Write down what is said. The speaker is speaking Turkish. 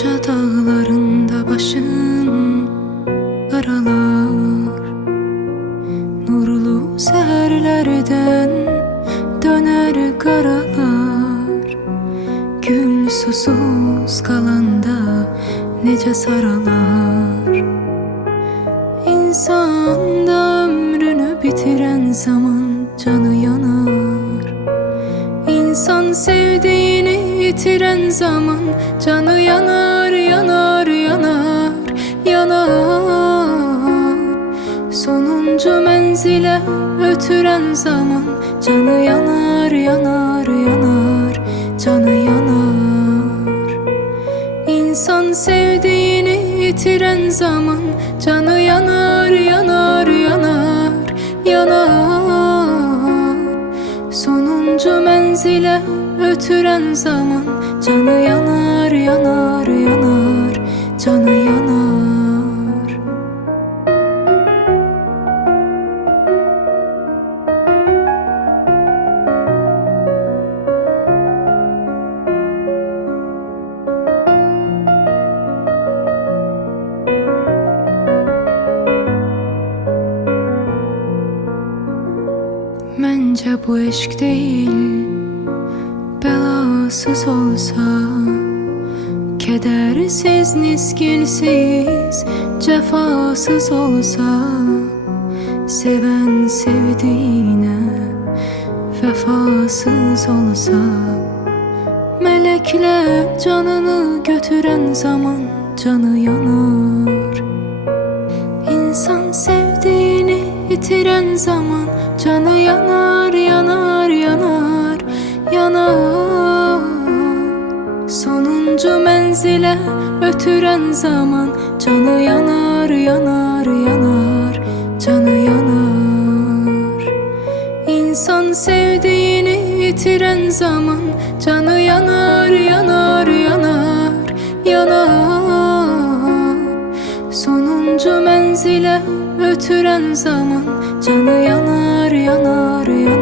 Foça dağlarında başın karalar, nurlu seherlerden döner karalar. Gül susuz kalanda nece saralar. İnsan da ömrünü bitiren zaman canı yanar. İnsan sevdiğini yitiren zaman canı yanar, yanar, yanar, yanar. Sonuncu menzile ötüren zaman canı yanar, yanar, yanar, canı yanar. İnsan sevdiğini yitiren zaman canı yanar, yanar, yanar, yanar. Sonuncu menzile ötüren zaman canı yanar, yanar, yanar, canı yanar. Bence bu eşk değil, belasız olsa, kedersiz, nisgilsiz, cefasız olsa, seven sevdiğine vefasız olsa, melekler canını götüren zaman canı yanar. İnsan sevdiğini yitiren zaman canı yanar, yanar, yanar, yanar. Sonuncu menzile ötüren zaman canı yanar, yanar, yanar, canı yanar. İnsan sevdiğini yitiren zaman canı yanar, yanar, yanar, yanar. Sonuncu menzile ötüren zaman canı yanar, yanar, yanar.